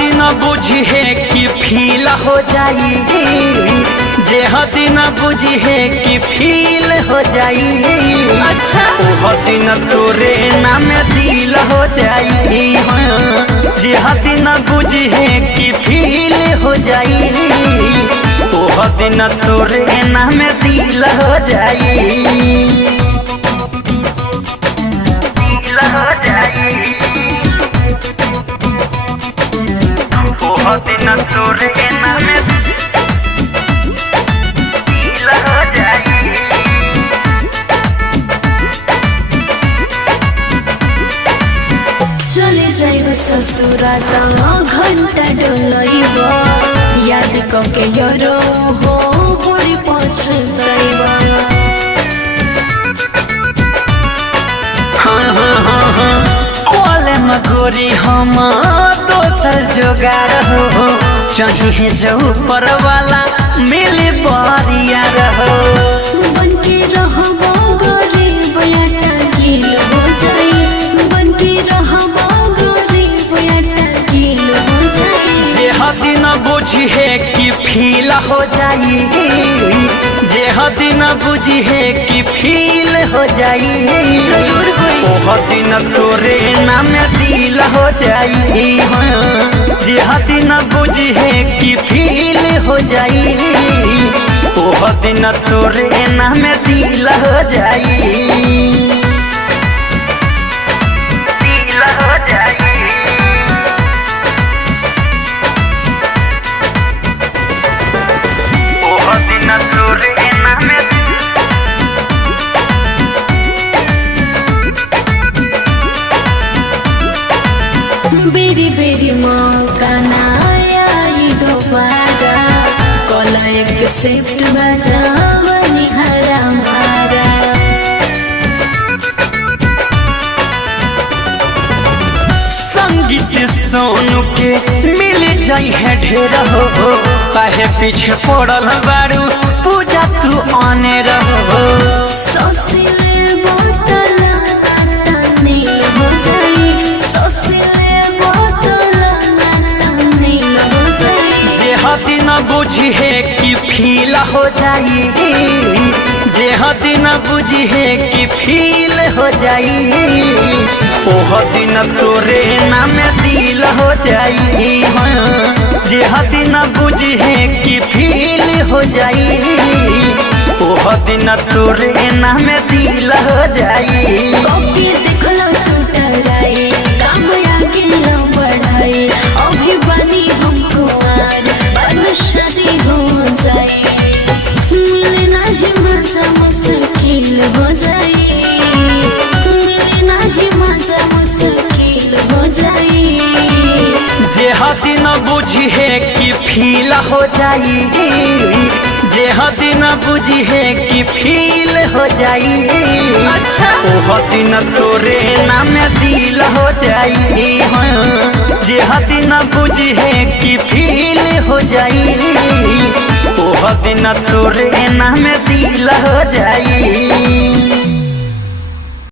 दिन बुझी है कि फील हो जाई, जे दिन बुझी है कि फील हो जाई। अच्छा वो दिन तोरे नाम दिल हो जाई, जे दिन बुझी है कि फील हो जाई। वो दिन तोरे नाम दिल हो जाई, दिल हो जाई। वो दिन तोरे नाम दिल हो जाई। चले जाइब ससुरा घंटा डोलइब, याद कके यरो हो बड़ी पछताइब। ओले मगोरी हम दोसर जोगार हो, चाहिए जो ऊपर वाला मिली बारिया रहो। बनके रहबो गरीब याटा गिल हो जाई, बनके रहबो गरीब याटा गिल हो जाई। जे दिन बुझी है कि फील हो जाई, जे दिन बुझी है कि फील हो जाई। जरूर होई। वो दिन तोरे नाम दिल हो जाई, जे दिन बुझी है कि फील हो जाई। वो दिन तोरे नाम दिल हो जाई, दिल हो जाई। वो दिन तोरे नाम बेरी बेरी मौका ना आई दोबारा, कला एक शिफ्ट बजा बनी हरा मारा। संगीत सोनू के मिल जाई है ढेर हो, काहे पीछे पड़ल बारू पूजा तू आने रहो। ससिले बोतला नाता नील हो जाई, ससिले बोतला नाता नील हो जाई। जे दिन बुझी है कि फील हो जाई, जे दिन बुझी है कि फील हो जाई। वो दिन तोरे नाम दिल हो जाई, जे दिन बुझी है कि फील हो जाई। वो दिन तोरे नाम दिल हो जाई। कॉपी देखलो टूटराई, काम आगे न बढ़ाई। अभी बनी हमको आर, बाद में शादी हो जाई। मिले नहीं मजा मुश्किल हो जाई, मिले नहीं मजा मुश्किल हो जाई। जे दिन बुझी है कि फील हो जाई, जे दिन बुझी है कि फील हो जाई। अच्छा वो दिन तोरे नाम दिल हो जाई, जे दिन बुझी है कि फील हो जाई। वो दिन तोरे नाम दिल हो जाई।